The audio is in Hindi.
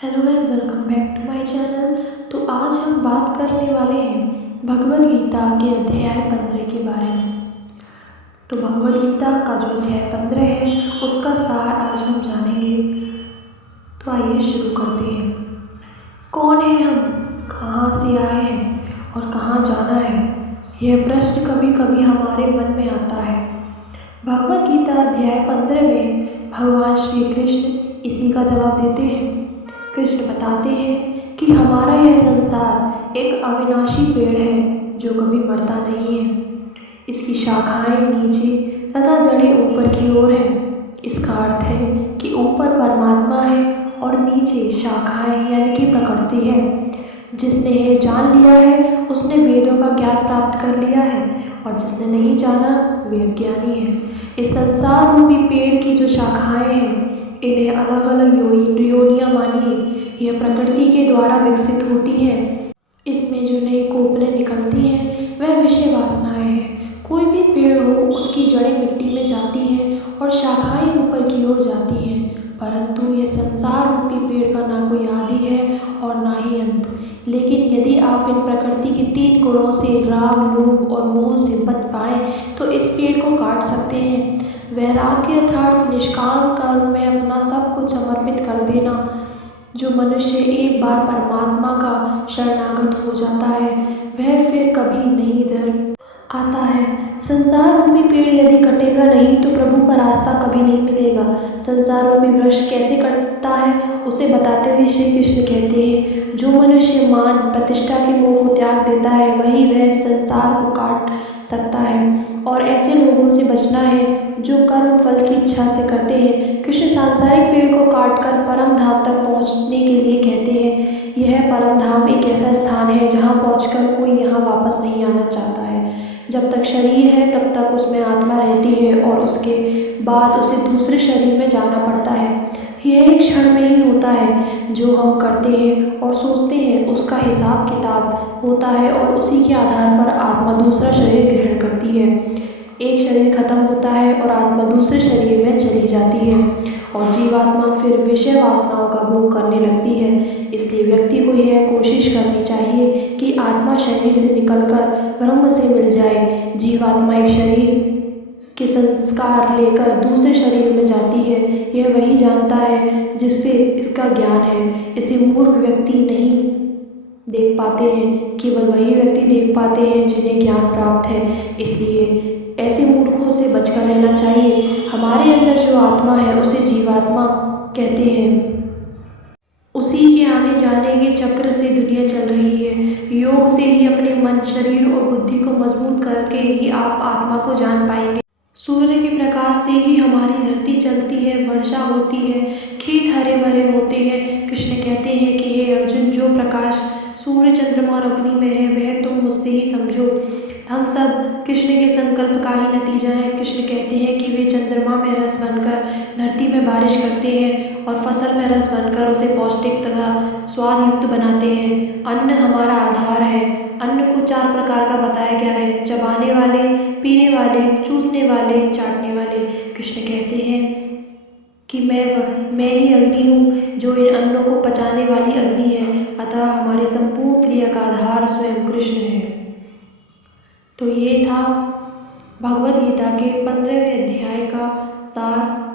Hello guys, welcome back to my channel. तो आज हम बात करने वाले हैं भगवद गीता के अध्याय 15 के बारे में। तो भगवद गीता का जो अध्याय 15 है उसका सार आज हम जानेंगे। तो आइए शुरू करते हैं। कौन है हम, कहाँ से आए हैं और कहाँ जाना है, यह प्रश्न कभी कभी हमारे मन में आता है। भगवद गीता अध्याय 15 में भगवान श्री कृष्ण इसी का जवाब देते हैं। कृष्ण बताते हैं कि हमारा यह संसार एक अविनाशी पेड़ है जो कभी मरता नहीं है। इसकी शाखाएं नीचे तथा जड़ें ऊपर की ओर हैं। इसका अर्थ है कि ऊपर परमात्मा है और नीचे शाखाएं यानी कि प्रकृति है। जिसने यह जान लिया है उसने वेदों का ज्ञान प्राप्त कर लिया है, और जिसने नहीं जाना वे अज्ञानी है। इस संसार रूपी पेड़ की जो शाखाएं हैं इन्हें अलग अलग योनियां मानिए। यह प्रकृति के द्वारा विकसित होती हैं। इसमें जो नई कोपलें निकलती हैं वह विषय वासनाएं हैं। कोई भी पेड़ हो उसकी जड़ें मिट्टी में जाती हैं और शाखाएं ऊपर की ओर जाती हैं, परंतु यह संसार रूपी पेड़ का ना कोई आदि है और ना ही अंत। लेकिन यदि आप इन प्रकृति के 3 गुणों से राग, लोभ और मोह से बच पाएं तो इस पेड़ को काट सकते हैं। वैराग्य अर्थात निष्काम कर्म में अपना सब कुछ समर्पित कर देना। जो मनुष्य एक बार परमात्मा का शरणागत हो जाता है वह फिर कभी नहीं इधर आता है। संसार रूपी पेड़ यदि कटेगा नहीं तो प्रभु का रास्ता कभी नहीं मिलेगा। संसार रूपी वृक्ष कैसे कटता है उसे बताते हुए श्री कृष्ण कहते हैं, जो मनुष्य मान प्रतिष्ठा के मोह को त्याग देता है वही वह संसार को काट सकता है, और ऐसे लोगों से बचना है जो कर्म फल की इच्छा से करते हैं। कृष्ण सांसारिक पेड़ को काटकर परम धाम तक पहुँचने के लिए कहते हैं। यह परम धाम एक ऐसा स्थान है जहाँ पहुँचकर कोई यहाँ वापस नहीं आना चाहता है। जब तक शरीर है तब तक उसमें आत्मा रहती है और उसके बाद उसे दूसरे शरीर में जाना पड़ता है। यह एक क्षण में ही होता है। जो हम करते हैं और सोचते हैं उसका हिसाब किताब होता है और उसी के आधार पर आत्मा दूसरा शरीर ग्रहण करती है। एक शरीर खत्म होता है और आत्मा दूसरे शरीर में चली जाती है और जीवात्मा फिर विषय वासनाओं का भोग करने लगती है। इसलिए व्यक्ति को यह कोशिश करनी चाहिए कि आत्मा शरीर से निकलकर ब्रह्म से मिल जाए। जीवात्मा एक शरीर के संस्कार लेकर दूसरे शरीर में जाती है। यह वही जानता है जिससे इसका ज्ञान है। इसे मूर्ख व्यक्ति नहीं देख पाते हैं, केवल वही व्यक्ति देख पाते हैं जिन्हें ज्ञान प्राप्त है। इसलिए ऐसे मूर्खों से बचकर रहना चाहिए। हमारे अंदर जो आत्मा है उसे जीवात्मा कहते हैं। उसी के आने जाने के चक्र से दुनिया चल रही है। योग से ही अपने मन, शरीर और बुद्धि को मजबूत करके ही आप आत्मा को जान पाएंगे। सूर्य के प्रकाश से ही हमारी धरती चलती है, वर्षा होती है, खेत हरे भरे होते हैं। कृष्ण कहते हैं कि हे अर्जुन, जो प्रकाश सूर्य, चंद्रमा और अग्नि में है वह तुम मुझसे ही समझो। हम सब कृष्ण के संकल्प का ही नतीजा है। कृष्ण कहते हैं कि वे चंद्रमा में रस बनकर धरती में बारिश करते हैं और फसल में रस बनकर उसे पौष्टिक तथा स्वाद युक्त बनाते हैं। अन्न हमारा आधार है। अन्न को 4 प्रकार का बताया गया है: चबाने वाले, पीने वाले, चूसने वाले, चाटने वाले। कृष्ण कहते हैं कि मैं ही अग्नि हूँ जो इन अन्नों को पचाने वाली अग्नि है। अतः हमारे संपूर्ण क्रिया का आधार स्वयं कृष्ण है। तो ये था भगवद गीता के 15वें अध्याय का सार।